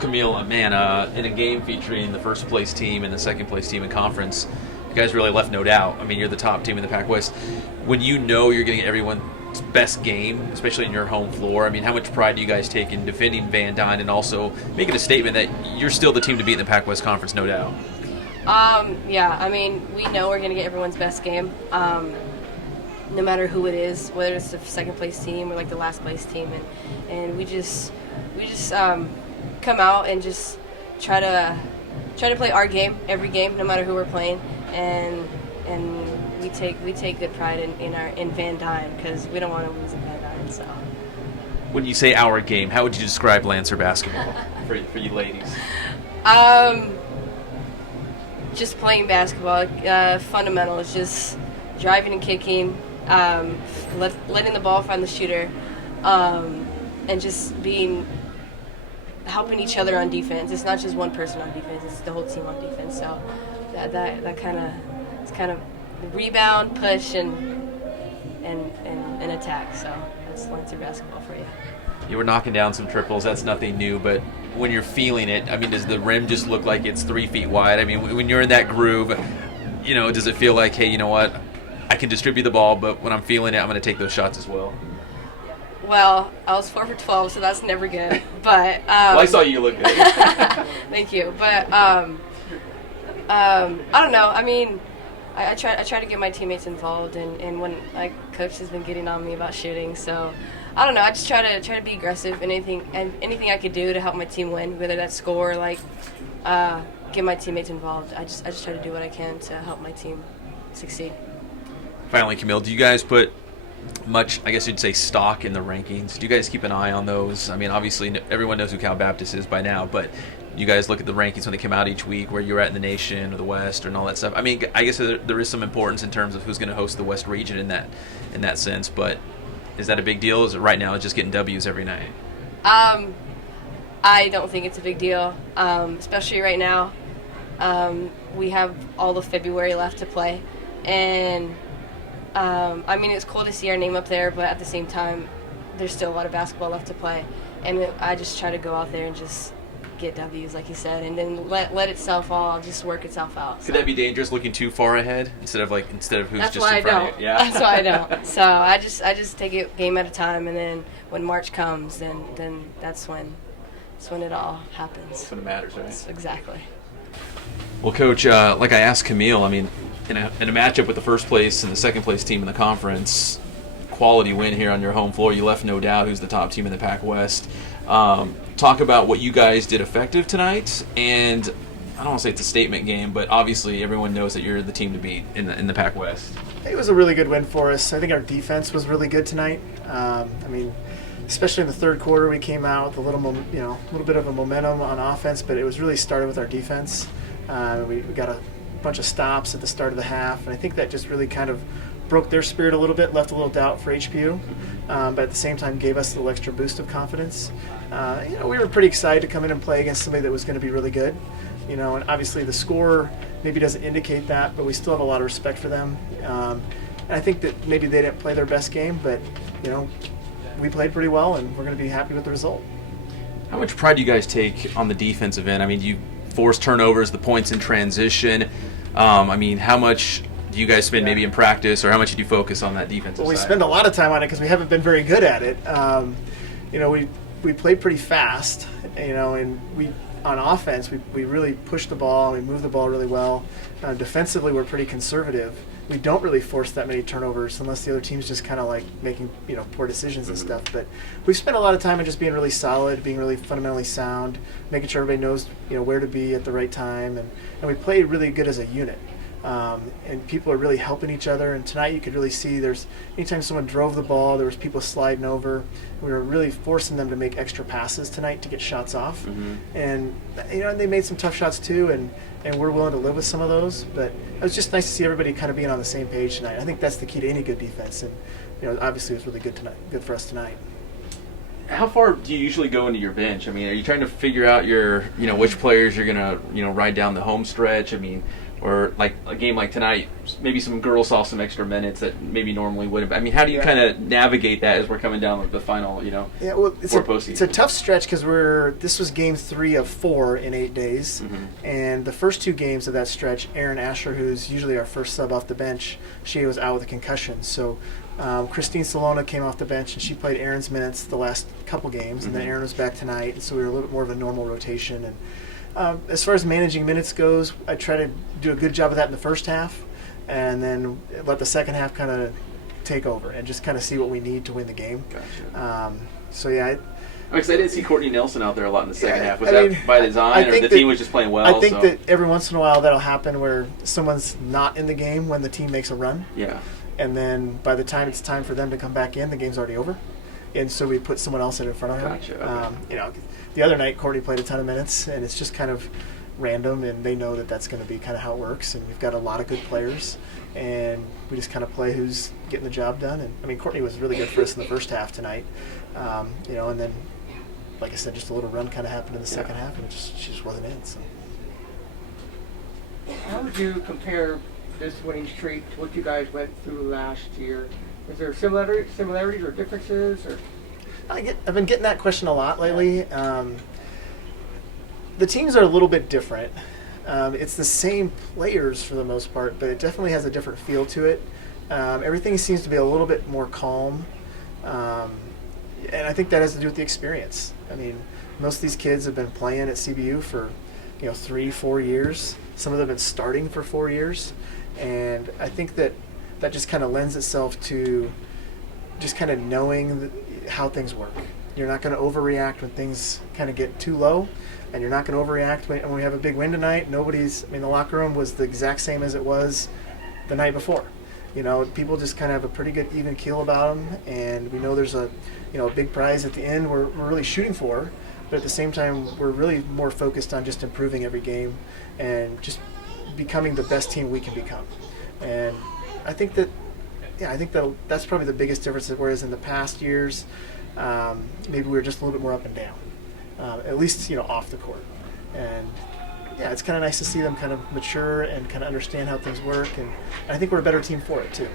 Kamille, man, in a game featuring the first place team and the second place team in conference, you guys really left no doubt. I mean, you're the top team in the Pac-West. When you know you're getting everyone's best game, especially in your home floor, I mean, how much pride do you guys take in defending Van Dyne and also making a statement that you're still the team to beat in the Pac-West Conference, no doubt? Yeah, I mean, we know we're going to get everyone's best game, no matter who it is, whether it's the second place team or like the last place team, and we just come out and just try to play our game every game, no matter who we're playing, and we take good pride in Van Dyne because we don't want to lose in Van Dyne. So when you say our game, how would you describe Lancer basketball for you ladies? Just playing basketball, fundamentals, just driving and kicking, letting the ball find the shooter, and just helping each other on defense. It's not just one person on defense; it's the whole team on defense. So that kind of rebound, push, and attack. So that's Lancer basketball for you. You were knocking down some triples. That's nothing new, but when you're feeling it, I mean, does the rim just look like it's 3 feet wide? I mean, when you're in that groove, does it feel like, hey, you know what? I can distribute the ball, but when I'm feeling it, I'm going to take those shots as well. Well, I was 4 for 12, so that's never good. But I saw you look good. Thank you. But I don't know. I mean, I try to get my teammates involved, and when coach has been getting on me about shooting, so I don't know. I just try to be aggressive in anything I could do to help my team win, whether that's score, get my teammates involved. I just try to do what I can to help my team succeed. Finally, Kamille, do you guys put much, I guess you'd say, stock in the rankings? Do you guys keep an eye on those? I mean, obviously everyone knows who Cal Baptist is by now, but you guys look at the rankings when they come out each week, where you're at in the nation or the West and all that stuff. I mean, I guess there is some importance in terms of who's going to host the West region in that sense, but is that a big deal? Is it right now it's just getting W's every night? I don't think it's a big deal, especially right now. We have all of February left to play, and I mean, it's cool to see our name up there, but at the same time, there's still a lot of basketball left to play, and I just try to go out there and just get W's, like you said, and then let itself all just work itself out. Could that be dangerous, looking too far ahead instead of who's that's just in front of you? Yeah. That's why I don't. So I just take it game at a time, and then when March comes, then that's when it all happens. That's when it matters, right? That's exactly. Well, Coach, like I asked Kamille, I mean, in a matchup with the first place and the second place team in the conference, quality win here on your home floor. You left no doubt who's the top team in the Pac-West. Talk about what you guys did effective tonight, and I don't want to say it's a statement game, but obviously everyone knows that you're the team to beat in the Pac-West. It was a really good win for us. I think our defense was really good tonight. I mean, especially in the third quarter, we came out with a little bit of a momentum on offense, but it was really started with our defense. We got a bunch of stops at the start of the half, and I think that just really kind of broke their spirit a little bit, left a little doubt for HPU, but at the same time gave us a little extra boost of confidence. We were pretty excited to come in and play against somebody that was going to be really good. And obviously the score maybe doesn't indicate that, but we still have a lot of respect for them. And I think that maybe they didn't play their best game, but we played pretty well, and we're going to be happy with the result. How much pride do you guys take on the defensive end? I mean, you force turnovers, the points in transition. I mean, how much do you guys spend maybe in practice, or how much do you focus on that defensive side? Well, we spend a lot of time on it because we haven't been very good at it. We played pretty fast, and we on offense we really push the ball and we move the ball really well. Defensively, we're pretty conservative. We don't really force that many turnovers unless the other team's just kind of making poor decisions and stuff. But we've spent a lot of time on just being really solid, being really fundamentally sound, making sure everybody knows where to be at the right time, and we play really good as a unit. And people are really helping each other. And tonight you could really see anytime someone drove the ball, there was people sliding over. We were really forcing them to make extra passes tonight to get shots off. Mm-hmm. And they made some tough shots too, and we're willing to live with some of those. But it was just nice to see everybody kind of being on the same page tonight. I think that's the key to any good defense, and obviously it was really good for us tonight. How far do you usually go into your bench? I mean, are you trying to figure out which players you're gonna ride down the home stretch? I mean, or like a game like tonight, maybe some girls saw some extra minutes that maybe normally wouldn't. I mean, how do you kind of navigate that as we're coming down the final, Yeah, well, it's postseason? a tough stretch because this was game 3 of 4 in 8 days, and the first 2 games of that stretch, Erin Asher, who's usually our first sub off the bench, she was out with a concussion. So Christine Salona came off the bench, and she played Erin's minutes the last couple games, and then Erin was back tonight, and so we were a little bit more of a normal rotation. And as far as managing minutes goes, I try to do a good job of that in the first half, and then let the second half kind of take over and just kind of see what we need to win the game. Gotcha. So yeah. Because I didn't see Courtney Nelson out there a lot in the second half. Was that by design, or the team was just playing well? I think that every once in a while that'll happen where someone's not in the game when the team makes a run. Yeah. And then by the time it's time for them to come back in, the game's already over. And so we put someone else in front of her. Gotcha. Okay. The other night, Courtney played a ton of minutes, and it's just kind of random, and they know that that's going to be kind of how it works. And we've got a lot of good players, and we just kind of play who's getting the job done. And I mean, Courtney was really good for us in the first half tonight, and then, like I said, just a little run kind of happened in the second half, and she just wasn't in. So, how would you compare this winning streak to what you guys went through last year? Is there similarities or differences? Or I've been getting that question a lot lately. The teams are a little bit different. It's the same players for the most part, but it definitely has a different feel to it. Everything seems to be a little bit more calm, and I think that has to do with the experience. I mean, most of these kids have been playing at CBU for 3-4 years. Some of them have been starting for 4 years, and I think that just kind of lends itself to just kind of knowing how things work. You're not going to overreact when things kind of get too low, and you're not going to overreact when we have a big win tonight. The locker room was the exact same as it was the night before. People just kind of have a pretty good even keel about them, and we know there's a big prize at the end we're really shooting for, but at the same time we're really more focused on just improving every game and just becoming the best team we can become. And I think that's probably the biggest difference. Whereas in the past years, maybe we were just a little bit more up and down, at least off the court. And it's kind of nice to see them kind of mature and kind of understand how things work. And I think we're a better team for it too.